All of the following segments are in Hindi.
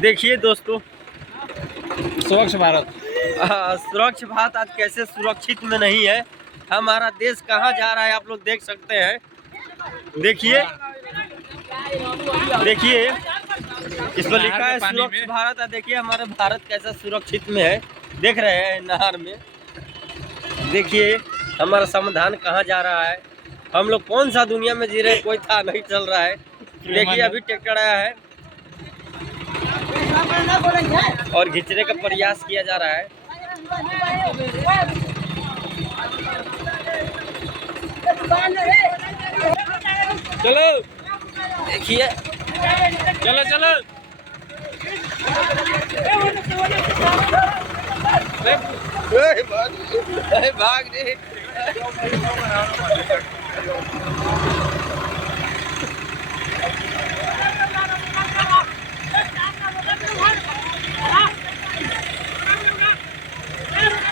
देखिए दोस्तों, स्वच्छ भारत। स्वच्छ भारत आज कैसे सुरक्षित में नहीं है। हमारा देश कहाँ जा रहा है आप लोग देख सकते हैं। देखिए देखिए, इस पर लिखा है स्वच्छ भारत। देखिए हमारा भारत कैसा सुरक्षित में है, देख रहे हैं नहर में। देखिए हमारा समाधान कहाँ जा रहा है। हम लोग कौन सा दुनिया में जी रहे हैं, कोई था नहीं चल रहा है। देखिए अभी ट्रैक्टर आया है और खींचने का प्रयास किया जा रहा है। चलो देखिए, चलो चलो। भाग दे।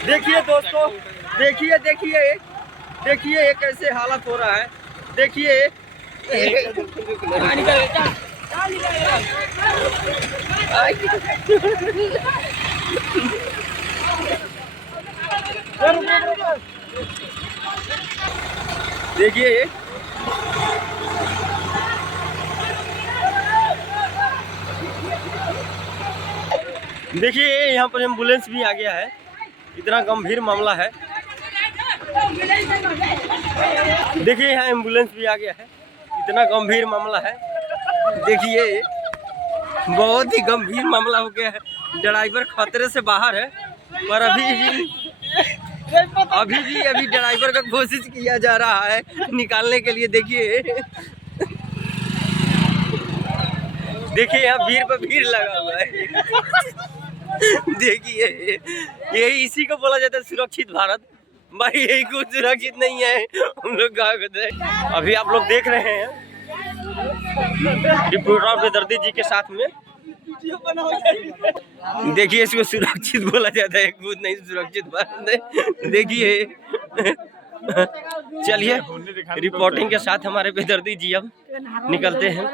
देखिए दोस्तों, देखिए देखिए देखिए ये कैसे हालत हो रहा है। देखिए देखिए देखिए यहाँ पर एम्बुलेंस भी आ गया है। इतना गंभीर मामला है। देखिए यहाँ एम्बुलेंस भी आ गया है। इतना गंभीर मामला है। देखिए बहुत ही गंभीर मामला हो गया है। ड्राइवर खतरे से बाहर है, पर अभी ड्राइवर का कोशिश किया जा रहा है निकालने के लिए। देखिए देखिए यहाँ भीड़ पर भीड़ लगा हुआ है। देखिए यही इसी को बोला जाता है सुरक्षित भारत। भाई यही कुछ सुरक्षित नहीं है। हम लोग अभी आप लोग देख रहे हैं डिप्टी बेदर्दी जी के साथ में। देखिए इसको सुरक्षित बोला जाता है, कुछ नहीं सुरक्षित भारत है। देखिए चलिए रिपोर्टिंग के साथ हमारे बेदर्दी जी अब निकलते हैं।